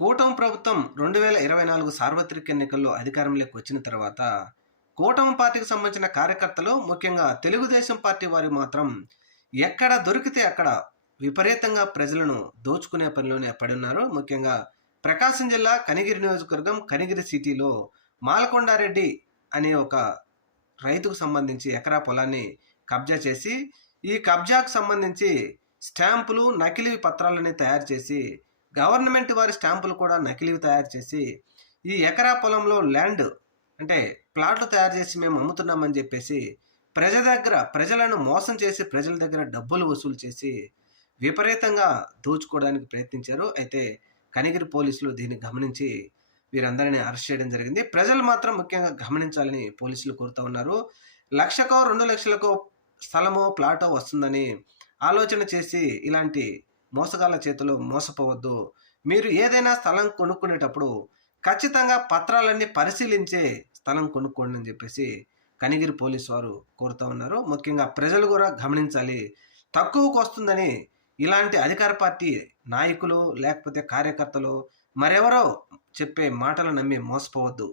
కూటమి ప్రభుత్వం 2024 సార్వత్రిక ఎన్నికల్లో అధికారంలోకి వచ్చిన తర్వాత కూటమి పార్టీకి సంబంధించిన కార్యకర్తలు ముఖ్యంగా తెలుగుదేశం పార్టీ వారు మాత్రం ఎక్కడ దొరికితే అక్కడ విపరీతంగా ప్రజలను దోచుకునే పనిలోనే పడి ఉన్నారు. ముఖ్యంగా ప్రకాశం జిల్లా కనిగిరి నియోజకవర్గం కనిగిరి సిటీలో మాలకొండారెడ్డి అనే ఒక రైతుకు సంబంధించి ఎకరా పొలాన్ని కబ్జా చేసి ఈ కబ్జాకు సంబంధించి స్టాంపులు నకిలీ పత్రాలని తయారు చేసి గవర్నమెంట్ వారి స్టాంపులు కూడా నకిలీవి తయారు చేసి ఈ ఎకరా పొలంలో ల్యాండ్ అంటే ప్లాట్లు తయారు చేసి మేము అమ్ముతున్నామని చెప్పేసి ప్రజలను మోసం చేసి ప్రజల దగ్గర డబ్బులు వసూలు చేసి విపరీతంగా దోచుకోవడానికి ప్రయత్నించారు. అయితే కనిగిరి పోలీసులు దీన్ని గమనించి వీరందరినీ అరెస్ట్ చేయడం జరిగింది. ప్రజలు మాత్రం ముఖ్యంగా గమనించాలని పోలీసులు కోరుతూ ఉన్నారు. 1,00,000కో 2,00,000కో స్థలమో ప్లాటో వస్తుందని ఆలోచన చేసి ఇలాంటి మోసగాళ్ళ చేతిలో మోసపోవద్దు. మీరు ఏదైనా స్థలం కొనుక్కునేటప్పుడు ఖచ్చితంగా పత్రాలన్నీ పరిశీలించే స్థలం కొనుక్కోండి అని చెప్పేసి కనిగిరి పోలీసు వారు కోరుతూ ఉన్నారు. ముఖ్యంగా ప్రజలు కూడా గమనించాలి. తక్కువకు వస్తుందని ఇలాంటి అధికార పార్టీ నాయకులు లేకపోతే కార్యకర్తలు మరెవరో చెప్పే మాటలు నమ్మి మోసపోవద్దు.